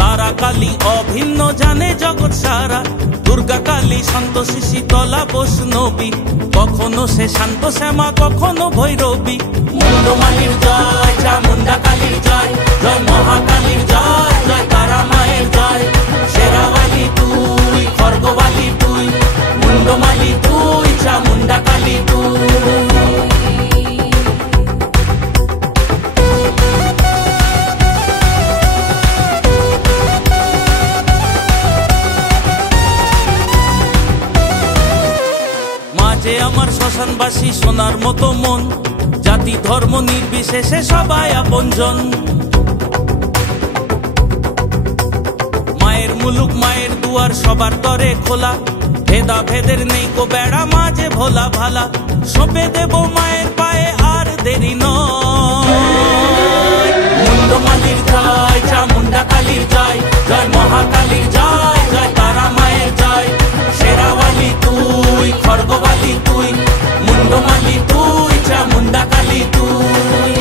तारा काली अभिन्न जाने जगत सारा दुर्गा काली सन्तोषी शीतला वैष्णवी कखनो से शांत श्यामा कखनो भैरवी मुंडमालिर जय चामुंडा कालीर जय जय महाकालीर जय जय तारा माয়ের जय शेरावाली तुई खड़गवाली तुई मुंडमाली तुई चामुंडा काली तुई যে আমার শ্মশানবাসী সোনার মতো মন জাতি ধর্ম নির্বিশেষে সবাই আপনজন মায়ের মুলুক মায়ের দুয়ার সবার তরে খোলা ভেদা ভেদের নেই কো বেড়া মাঝে ভোলা ভালা সঁপে দেব মায়ের পায়ে আর দেরি নয় মুন্ডমালির জয় চামুন্ডা কালীর জয় জয় মহাকালীর জয় জয় তারা মায়ের জয় शेरावाली तुई खड़गवाली तुई मुंडमाली तुई चामुंडा काली तुई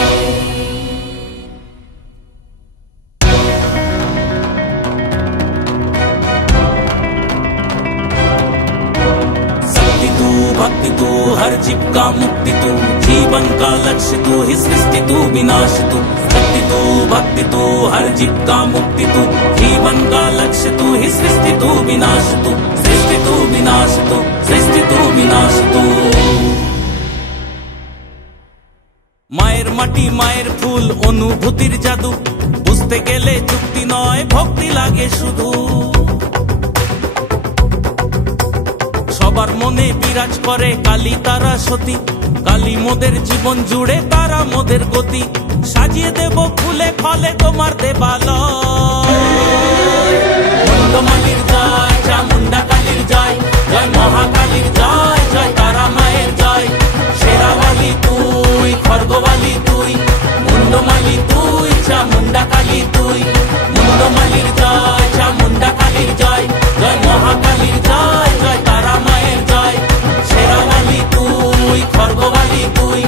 शक्ति तू भक्ति तू हर जीव का मुक्ति तू जीवन का लक्ष्य तू ही सृष्टि तू विनाश तू शक्ति तू भक्ति तू हर जीव का मुक्ति तू जीवन का लक्ष्य तू ही सृष्टि तू विनाश तू सृष्टि तू विनाश तू सृष्टि तू विनाश तू माয়ের মাটি মায়ের ফুল অনুভূতির জাদু বুঝতে গেলে যুক্তি নয় ভক্তি লাগে শুধু সবার মনে বিরাজ করে কালী তারা সতী কালী মোদের জীবন জুড়ে তারা মোদের গতি সাজিয়ে দেব ফুলে ফলে তোমার দেবালয় মুন্ডমালির জয় চামুন্ডা কালীর জয় জয় মহাকালীর জয় জয় তারা মায়ের জয় शेरावाली तुई खड़गवाली तुई मुंडमाली तुई चामुंडा काली तुई मुंडमालिर जय चामुंडा कालीर जय जय महाकालीर जय जय तारा माয়ের জয় शेरावाली तुई खड़गवाली तुई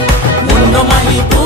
मुंडमाली तुई